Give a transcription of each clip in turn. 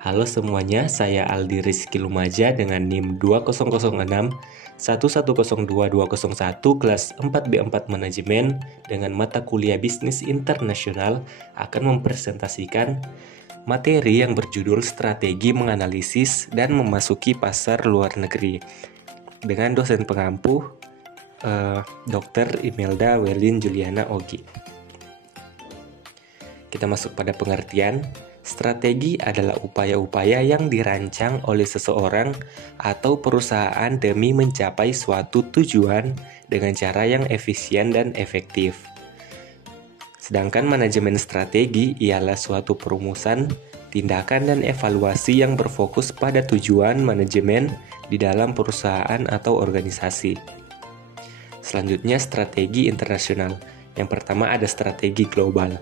Halo semuanya, saya Aldi Rizky Lumaja dengan NIM 2006 1102201 kelas 4B4 Manajemen dengan mata kuliah Bisnis Internasional akan mempresentasikan materi yang berjudul Strategi Menganalisis dan Memasuki Pasar Luar Negeri dengan dosen pengampu Dr. Imelda Welin Juliana Ogi. Kita masuk pada pengertian. Strategi adalah upaya-upaya yang dirancang oleh seseorang atau perusahaan demi mencapai suatu tujuan dengan cara yang efisien dan efektif. Sedangkan manajemen strategi ialah suatu perumusan, tindakan dan evaluasi yang berfokus pada tujuan manajemen di dalam perusahaan atau organisasi. Selanjutnya strategi internasional. Yang pertama ada strategi global,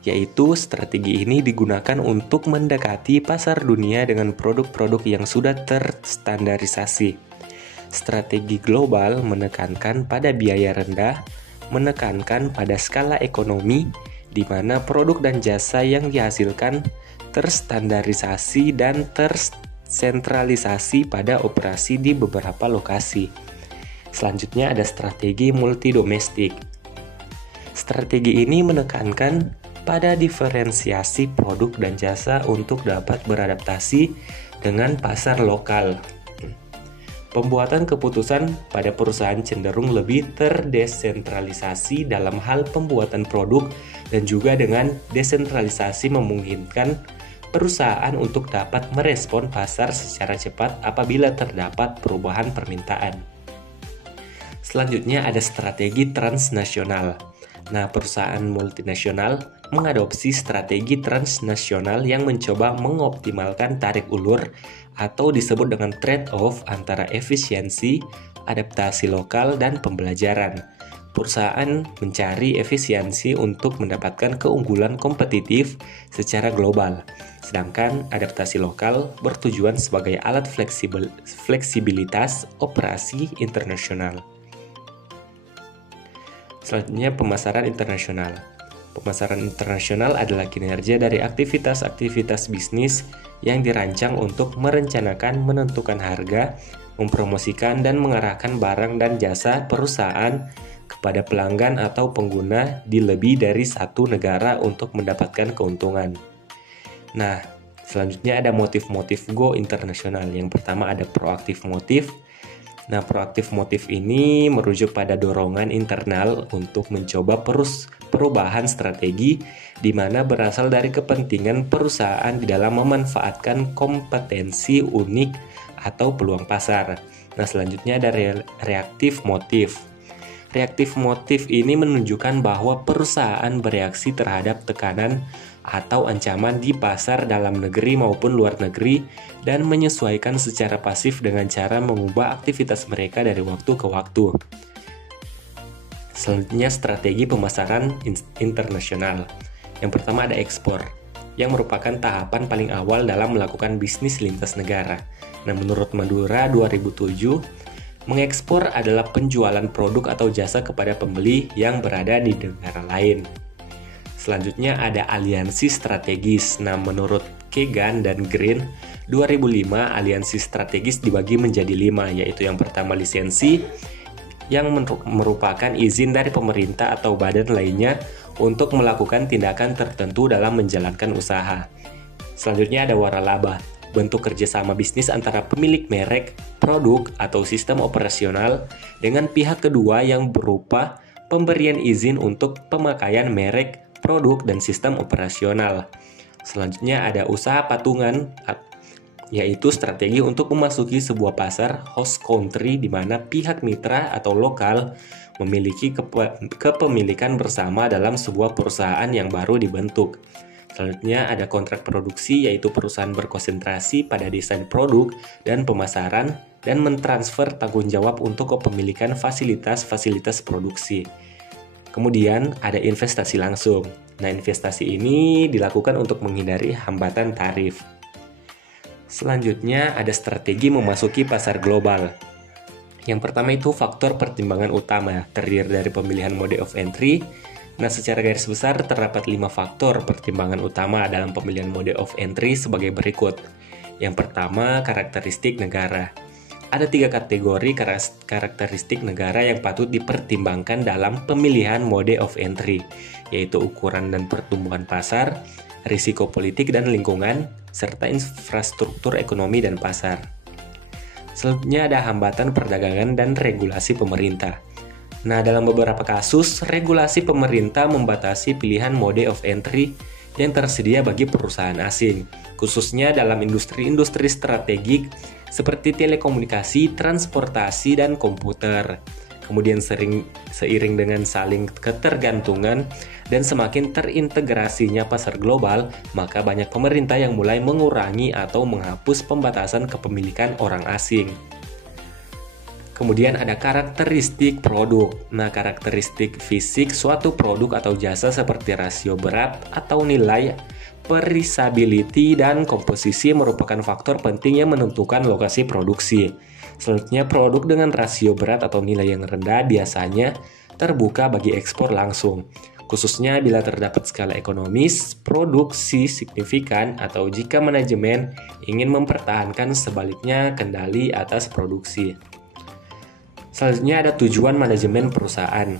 yaitu strategi ini digunakan untuk mendekati pasar dunia dengan produk-produk yang sudah terstandarisasi. Strategi global menekankan pada biaya rendah, menekankan pada skala ekonomi, di mana produk dan jasa yang dihasilkan terstandarisasi dan tersentralisasi pada operasi di beberapa lokasi. Selanjutnya ada strategi multidomestik. Strategi ini menekankan pada diferensiasi produk dan jasa untuk dapat beradaptasi dengan pasar lokal. Pembuatan keputusan pada perusahaan cenderung lebih terdesentralisasi dalam hal pembuatan produk dan juga dengan desentralisasi memungkinkan perusahaan untuk dapat merespon pasar secara cepat apabila terdapat perubahan permintaan. Selanjutnya ada strategi transnasional. Nah, perusahaan multinasional mengadopsi strategi transnasional yang mencoba mengoptimalkan tarik ulur atau disebut dengan trade-off antara efisiensi, adaptasi lokal, dan pembelajaran. Perusahaan mencari efisiensi untuk mendapatkan keunggulan kompetitif secara global, sedangkan adaptasi lokal bertujuan sebagai alat fleksibilitas operasi internasional. Selanjutnya pemasaran internasional. Pemasaran internasional adalah kinerja dari aktivitas-aktivitas bisnis yang dirancang untuk merencanakan, menentukan harga, mempromosikan dan mengarahkan barang dan jasa perusahaan kepada pelanggan atau pengguna di lebih dari satu negara untuk mendapatkan keuntungan. Nah, selanjutnya ada motif-motif go internasional. Yang pertama ada proaktif motif. Nah, proaktif motif ini merujuk pada dorongan internal untuk mencoba perubahan strategi di mana berasal dari kepentingan perusahaan di dalam memanfaatkan kompetensi unik atau peluang pasar. Nah, selanjutnya ada reaktif motif. Reaktif motif ini menunjukkan bahwa perusahaan bereaksi terhadap tekanan atau ancaman di pasar dalam negeri maupun luar negeri dan menyesuaikan secara pasif dengan cara mengubah aktivitas mereka dari waktu ke waktu. Selanjutnya strategi pemasaran internasional. Yang pertama ada ekspor, yang merupakan tahapan paling awal dalam melakukan bisnis lintas negara. Nah, menurut Madura 2007, mengekspor adalah penjualan produk atau jasa kepada pembeli yang berada di negara lain. Selanjutnya ada aliansi strategis. Nah, menurut Kagan dan Green 2005, aliansi strategis dibagi menjadi 5, yaitu yang pertama lisensi, yang merupakan izin dari pemerintah atau badan lainnya untuk melakukan tindakan tertentu dalam menjalankan usaha. Selanjutnya ada waralaba, bentuk kerjasama bisnis antara pemilik merek, produk, atau sistem operasional dengan pihak kedua yang berupa pemberian izin untuk pemakaian merek, produk, dan sistem operasional. Selanjutnya ada usaha patungan, yaitu strategi untuk memasuki sebuah pasar host country di mana pihak mitra atau lokal memiliki kepemilikan bersama dalam sebuah perusahaan yang baru dibentuk. Selanjutnya ada kontrak produksi, yaitu perusahaan berkonsentrasi pada desain produk dan pemasaran dan mentransfer tanggung jawab untuk kepemilikan fasilitas-fasilitas produksi. Kemudian ada investasi langsung. Nah, investasi ini dilakukan untuk menghindari hambatan tarif. Selanjutnya ada strategi memasuki pasar global. Yang pertama itu faktor pertimbangan utama, terdiri dari pemilihan mode of entry. Nah, secara garis besar terdapat 5 faktor pertimbangan utama dalam pemilihan mode of entry sebagai berikut. Yang pertama, karakteristik negara. Ada 3 kategori karakteristik negara yang patut dipertimbangkan dalam pemilihan mode of entry, yaitu ukuran dan pertumbuhan pasar, risiko politik dan lingkungan, serta infrastruktur ekonomi dan pasar. Selanjutnya ada hambatan perdagangan dan regulasi pemerintah. Nah, dalam beberapa kasus, regulasi pemerintah membatasi pilihan mode of entry yang tersedia bagi perusahaan asing, khususnya dalam industri-industri strategik seperti telekomunikasi, transportasi, dan komputer. Kemudian seiring dengan saling ketergantungan dan semakin terintegrasinya pasar global, maka banyak pemerintah yang mulai mengurangi atau menghapus pembatasan kepemilikan orang asing. Kemudian ada karakteristik produk. Nah, karakteristik fisik suatu produk atau jasa seperti rasio berat atau nilai, perishability, dan komposisi merupakan faktor penting yang menentukan lokasi produksi. Selanjutnya, produk dengan rasio berat atau nilai yang rendah biasanya terbuka bagi ekspor langsung, khususnya bila terdapat skala ekonomis, produksi signifikan, atau jika manajemen ingin mempertahankan sebaliknya kendali atas produksi. Selanjutnya ada tujuan manajemen perusahaan.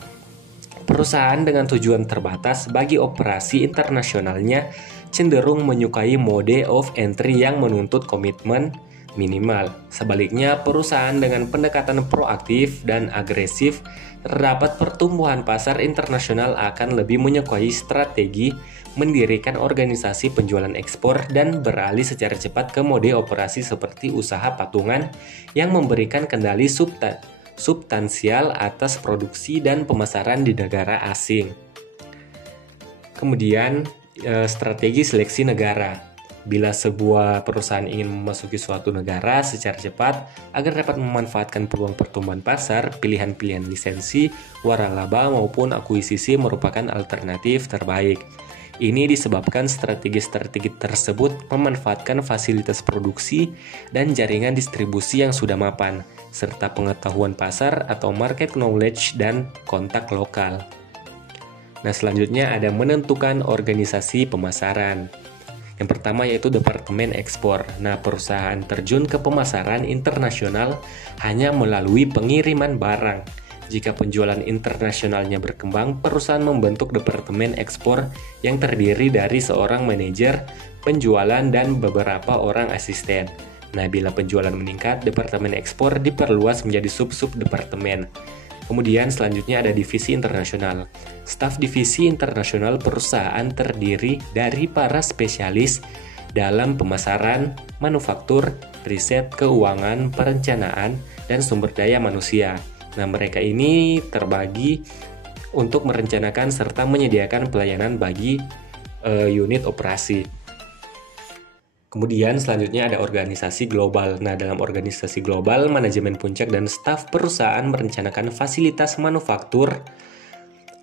Perusahaan dengan tujuan terbatas bagi operasi internasionalnya cenderung menyukai mode of entry yang menuntut komitmen minimal. Sebaliknya, perusahaan dengan pendekatan proaktif dan agresif terdapat pertumbuhan pasar internasional akan lebih menyukai strategi mendirikan organisasi penjualan ekspor dan beralih secara cepat ke mode operasi seperti usaha patungan yang memberikan kendali substansial atas produksi dan pemasaran di negara asing. Kemudian, strategi seleksi negara. Bila sebuah perusahaan ingin memasuki suatu negara secara cepat agar dapat memanfaatkan peluang pertumbuhan pasar, pilihan-pilihan lisensi, waralaba maupun akuisisi merupakan alternatif terbaik. Ini disebabkan strategi-strategi tersebut memanfaatkan fasilitas produksi dan jaringan distribusi yang sudah mapan, serta pengetahuan pasar atau market knowledge dan kontak lokal. Nah, selanjutnya ada menentukan organisasi pemasaran. Yang pertama yaitu Departemen Ekspor. Nah, perusahaan terjun ke pemasaran internasional hanya melalui pengiriman barang. Jika penjualan internasionalnya berkembang, perusahaan membentuk Departemen Ekspor yang terdiri dari seorang manajer penjualan dan beberapa orang asisten. Nah, bila penjualan meningkat, Departemen Ekspor diperluas menjadi sub-sub departemen. Kemudian selanjutnya ada divisi internasional. Staf divisi internasional perusahaan terdiri dari para spesialis dalam pemasaran, manufaktur, riset, keuangan, perencanaan, dan sumber daya manusia. Nah, mereka ini terbagi untuk merencanakan serta menyediakan pelayanan bagi unit operasi. Kemudian selanjutnya ada organisasi global. Nah, dalam organisasi global, manajemen puncak dan staf perusahaan merencanakan fasilitas manufaktur,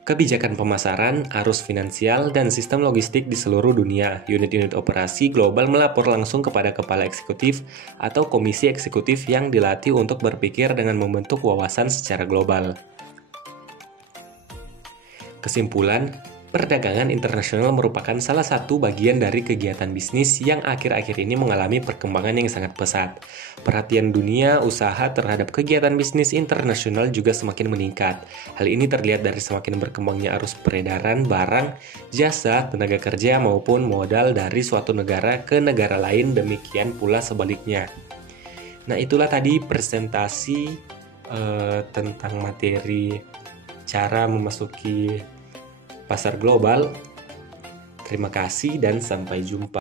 kebijakan pemasaran, arus finansial, dan sistem logistik di seluruh dunia. Unit-unit operasi global melapor langsung kepada kepala eksekutif atau komisi eksekutif yang dilatih untuk berpikir dengan membentuk wawasan secara global. Kesimpulan, perdagangan internasional merupakan salah satu bagian dari kegiatan bisnis yang akhir-akhir ini mengalami perkembangan yang sangat pesat. Perhatian dunia usaha terhadap kegiatan bisnis internasional juga semakin meningkat. Hal ini terlihat dari semakin berkembangnya arus peredaran barang, jasa, tenaga kerja maupun modal dari suatu negara ke negara lain, demikian pula sebaliknya. Nah, itulah tadi presentasi tentang materi cara memasuki pasar global. Terima kasih dan sampai jumpa.